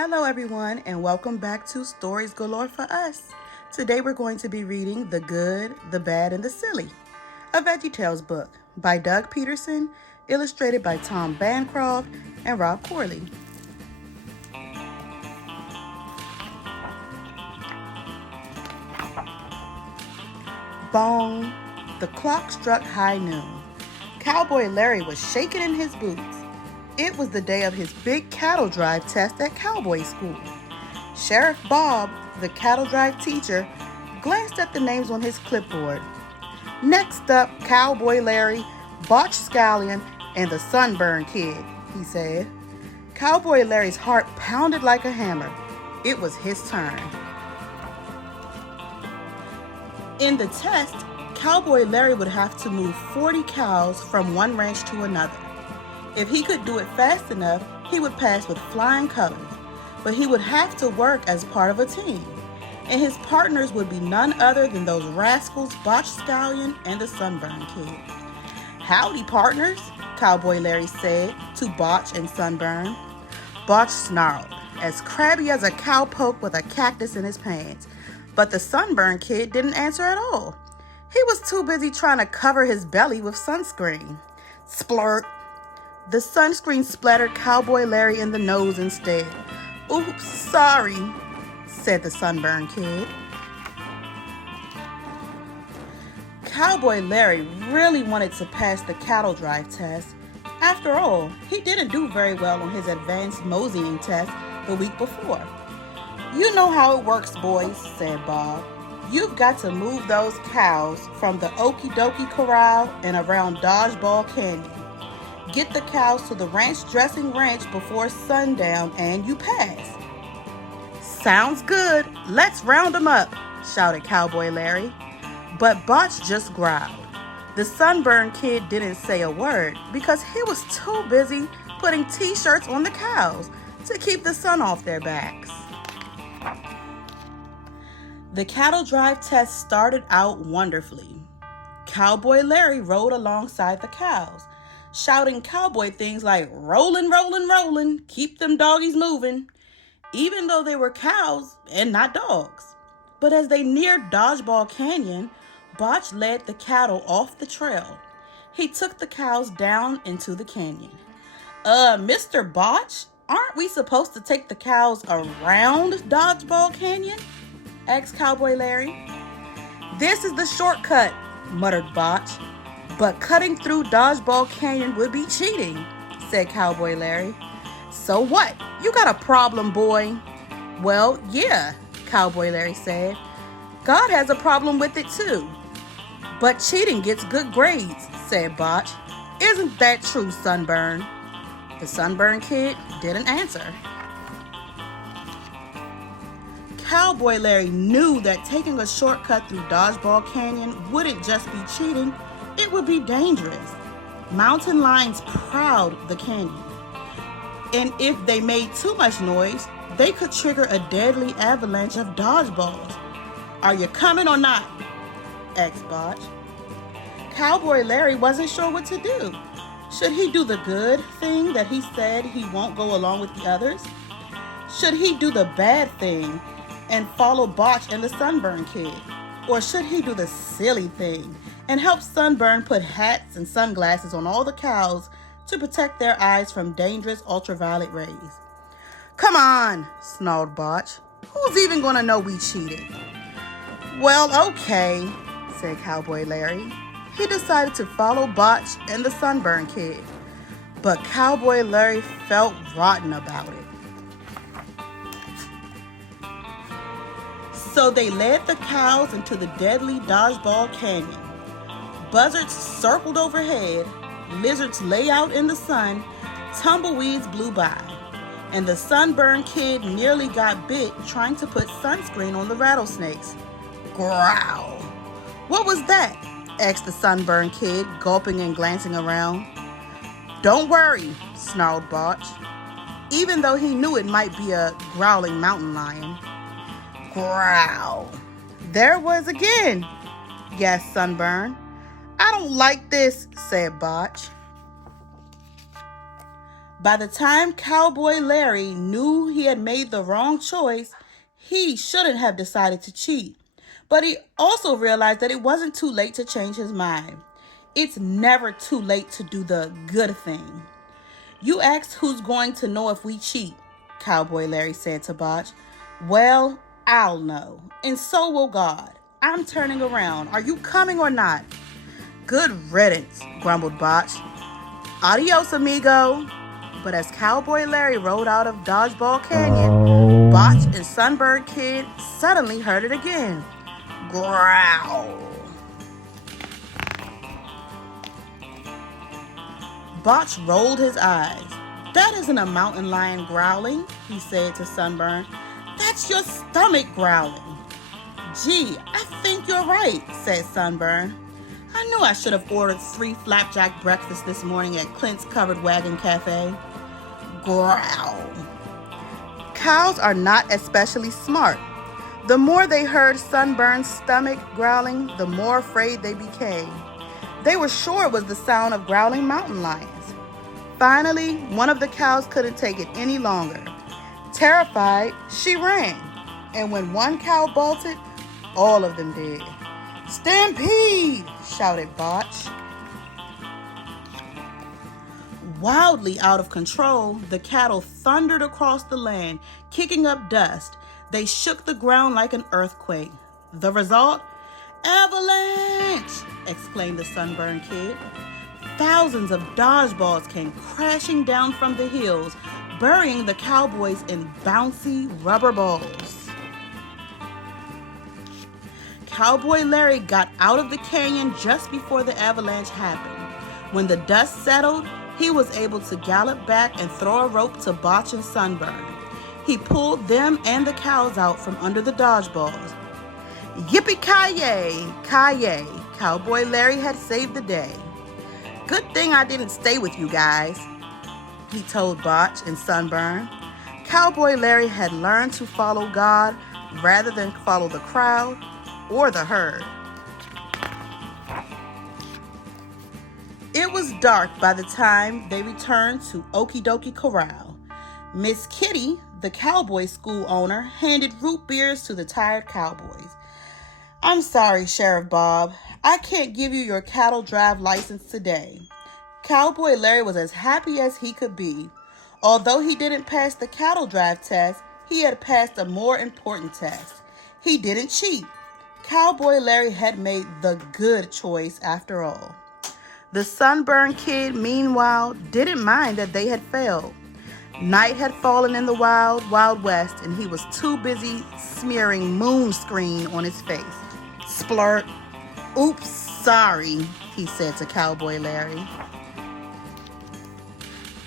Hello everyone and welcome back to Stories Galore for Us. Today we're going to be reading The Good, the Bad, and the Silly, a Veggietales book by Doug Peterson, illustrated by Tom Bancroft and Rob Corley. Bong! The clock struck high noon. Cowboy Larry was shaking in his boots. It was the day of his big cattle drive test at cowboy school. Sheriff Bob, the cattle drive teacher, glanced at the names on his clipboard. Next up, Cowboy Larry, Botch Scallion, and the Sunburn Kid, he said. Cowboy Larry's heart pounded like a hammer. It was his turn. In the test, Cowboy Larry would have to move 40 cows from one ranch to another. If he could do it fast enough, he would pass with flying colors, but he would have to work as part of a team, and his partners would be none other than those rascals Botch Scallion and the Sunburn Kid. Howdy, partners, Cowboy Larry said to Botch and Sunburn. Botch snarled, as crabby as a cowpoke with a cactus in his pants, but the Sunburn Kid didn't answer at all. He was too busy trying to cover his belly with sunscreen. Splurt! The sunscreen splattered Cowboy Larry in the nose instead. Oops, sorry, said the Sunburn Kid. Cowboy Larry really wanted to pass the cattle drive test. After all, he didn't do very well on his advanced moseying test the week before. You know how it works, boys, said Bob. You've got to move those cows from the Okie Dokie Corral and around Dodgeball Canyon. Get the cows to the ranch dressing ranch before sundown and you pass. Sounds good. Let's round them up, shouted Cowboy Larry. But Botch just growled. The Sunburn Kid didn't say a word because he was too busy putting t-shirts on the cows to keep the sun off their backs. The cattle drive test started out wonderfully. Cowboy Larry rode alongside the cows, shouting cowboy things like "Rollin', rollin', rollin', keep them doggies moving," even though they were cows and not dogs. But as they neared Dodgeball Canyon, Botch led the cattle off the trail. He took the cows down into the canyon. Mr. Botch, aren't we supposed to take the cows around Dodgeball Canyon?" asked Cowboy Larry. "This is the shortcut," muttered Botch. "But cutting through Dodgeball Canyon would be cheating," said Cowboy Larry. "So what? You got a problem, boy." "Well, yeah," Cowboy Larry said. "God has a problem with it too." "But cheating gets good grades," said Botch. "Isn't that true, Sunburn?" The Sunburn Kid didn't answer. Cowboy Larry knew that taking a shortcut through Dodgeball Canyon wouldn't just be cheating, it would be dangerous. Mountain lions prowled the canyon, and if they made too much noise, they could trigger a deadly avalanche of dodgeballs. "Are you coming or not?" asked Botch. Cowboy Larry wasn't sure what to do. Should he do the good thing that he said he won't go along with the others? Should he do the bad thing and follow Botch and the Sunburn Kid? Or should he do the silly thing and help Sunburn put hats and sunglasses on all the cows to protect their eyes from dangerous ultraviolet rays? "Come on," snarled Botch. "Who's even gonna know we cheated?" "Well, okay," said Cowboy Larry. He decided to follow Botch and the Sunburn Kid, but Cowboy Larry felt rotten about it. So they led the cows into the deadly Dodgeball Canyon. Buzzards circled overhead, lizards lay out in the sun, tumbleweeds blew by, and the Sunburn Kid nearly got bit trying to put sunscreen on the rattlesnakes. Growl! "What was that?" asked the Sunburn Kid, gulping and glancing around. "Don't worry," snarled Botch, even though he knew it might be a growling mountain lion. Growl! "There it was again," gasped Sunburn. "I don't like this," said Botch. By the time Cowboy Larry knew he had made the wrong choice, he shouldn't have decided to cheat. But he also realized that it wasn't too late to change his mind. It's never too late to do the good thing. You asked who's going to know if we cheat, Cowboy Larry said to Botch. Well, I'll know, and so will God. I'm turning around. Are you coming or not? Good riddance, grumbled Botch. Adios, amigo. But as Cowboy Larry rode out of Dodgeball Canyon, Botch and Sunbird Kid suddenly heard it again. Growl. Botch rolled his eyes. That isn't a mountain lion growling, he said to Sunburn. That's your stomach growling. Gee, I think you're right, said Sunburn. I knew I should have ordered 3 flapjack breakfasts this morning at Clint's Covered Wagon Cafe. Growl. Cows are not especially smart. The more they heard Sunburn's stomach growling, the more afraid they became. They were sure it was the sound of growling mountain lions. Finally, one of the cows couldn't take it any longer. Terrified, she ran. And when one cow bolted, all of them did. Stampede! Shouted Botch. Wildly out of control, the cattle thundered across the land, kicking up dust. They shook the ground like an earthquake. The result? Avalanche! Exclaimed the Sunburned Kid. Thousands of dodgeballs came crashing down from the hills, burying the cowboys in bouncy rubber balls. Cowboy Larry got out of the canyon just before the avalanche happened. When the dust settled, he was able to gallop back and throw a rope to Botch and Sunburn. He pulled them and the cows out from under the dodgeballs. Yippee-ki-yay, ki-yay, Cowboy Larry had saved the day. Good thing I didn't stay with you guys, he told Botch and Sunburn. Cowboy Larry had learned to follow God rather than follow the crowd or the herd. It was dark by the time they returned to Okie Dokie Corral. Miss Kitty, the cowboy school owner, handed root beers to the tired cowboys. I'm sorry, Sheriff Bob. I can't give you your cattle drive license today. Cowboy Larry was as happy as he could be. Although he didn't pass the cattle drive test, he had passed a more important test. He didn't cheat. Cowboy Larry had made the good choice after all. The Sunburned Kid, meanwhile, didn't mind that they had failed. Night had fallen in the wild, wild west, and he was too busy smearing moon screen on his face. Splurt. Oops, sorry, he said to Cowboy Larry.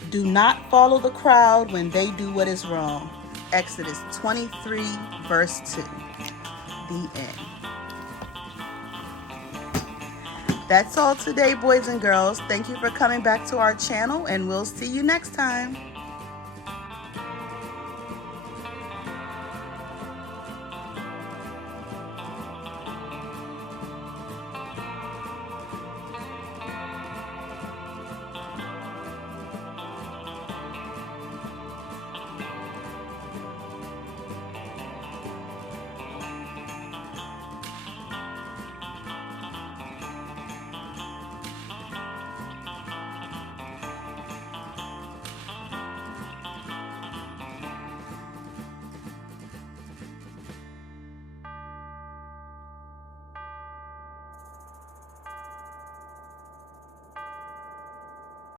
Do not follow the crowd when they do what is wrong. Exodus 23, verse 2. The end. That's all today, boys and girls. Thank you for coming back to our channel, and we'll see you next time.